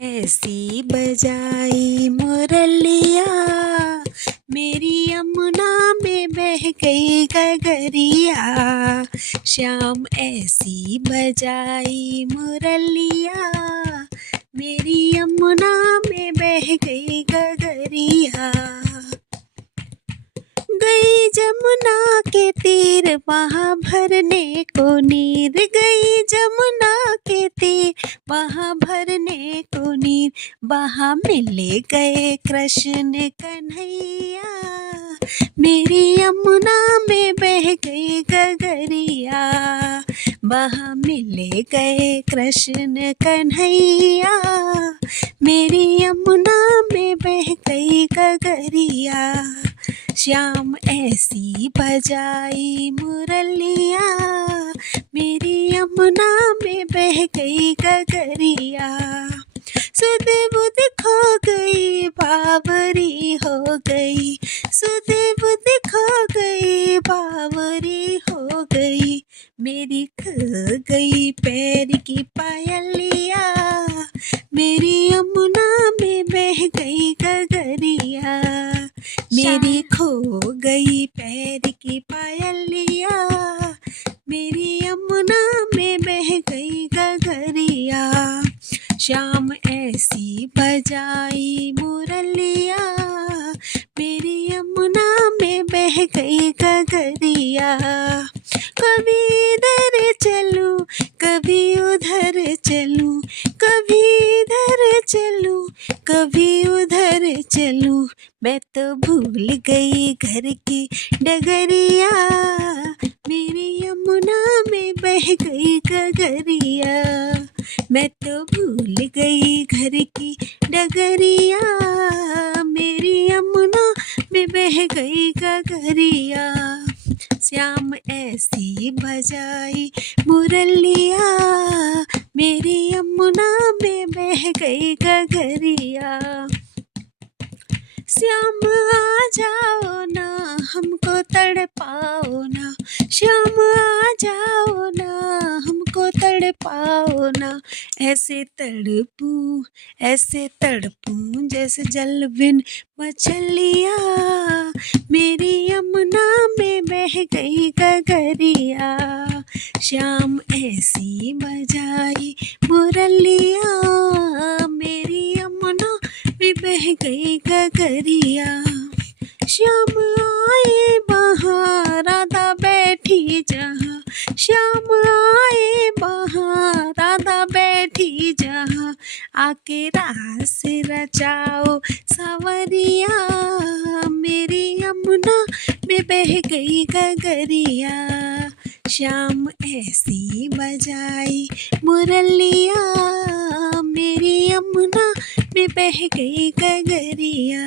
ऐसी बजाई मुरलिया, मेरी यमुना में बह गई गगरिया। श्याम ऐसी बजाई मुरलिया, मेरी यमुना में बह गई गगरिया। गई जमुना के तीर वहाँ भरने को नीर, गई जमुना के तीर वहाँ भरने को नीर। वहाँ मिले गए कृष्ण कन्हैया, मेरी यमुना में बह गई गगरिया। वहाँ मिले गए कृष्ण कन्हैया, मेरी यमुना में बह गई गगरिया। श्याम ऐसी बजाई मुरलिया, मेरी यमुना में बह गई गगरिया। सुध बुध खो गई बावरी हो गई, सुध बुध खो गई बावरी हो गई। मेरी खो गई पैर की पायलिया, मेरी यमुना में बह गई गगरिया। मेरी खो गई पैर की पायलिया, मेरी यमुना में बह गई गगरिया। श्याम ऐसी बजाई मुरलिया, मेरी यमुना में बह गई गगरिया। कभी इधर चलूं कभी उधर चलूं, कभी इधर चलूं कभी उधर चलूं। मैं तो भूल गई घर की डगरिया, मेरी यमुना में बह गई गगरिया। मैं तो भूल गई घर की डगरिया, मेरी यमुना में बह गई गगरिया। श्याम ऐसी बजाई मुरलिया, मेरी यमुना में बह गई गगरिया। श्याम आ जाओ ना हमको तड़पाओ ना, श्याम आ जाओ ना हमको तड़पाओ ना। ऐसे तड़पूं जैसे जल बिन मछलिया, मेरी यमुना में बह गई गगरिया। श्याम ऐसी बजाई मुरलिया, मेरी यमुना में बह गई गगरिया। श्याम आए वहाँ राधा बैठी जहाँ, श्याम आए वहाँ राधा बैठी जहाँ। आके रास रचाओ सावरिया, मेरी यमुना में बह गई गगरिया। श्याम ऐसी बजाई मुरलिया, मेरी यमुना में बह गई गगरिया।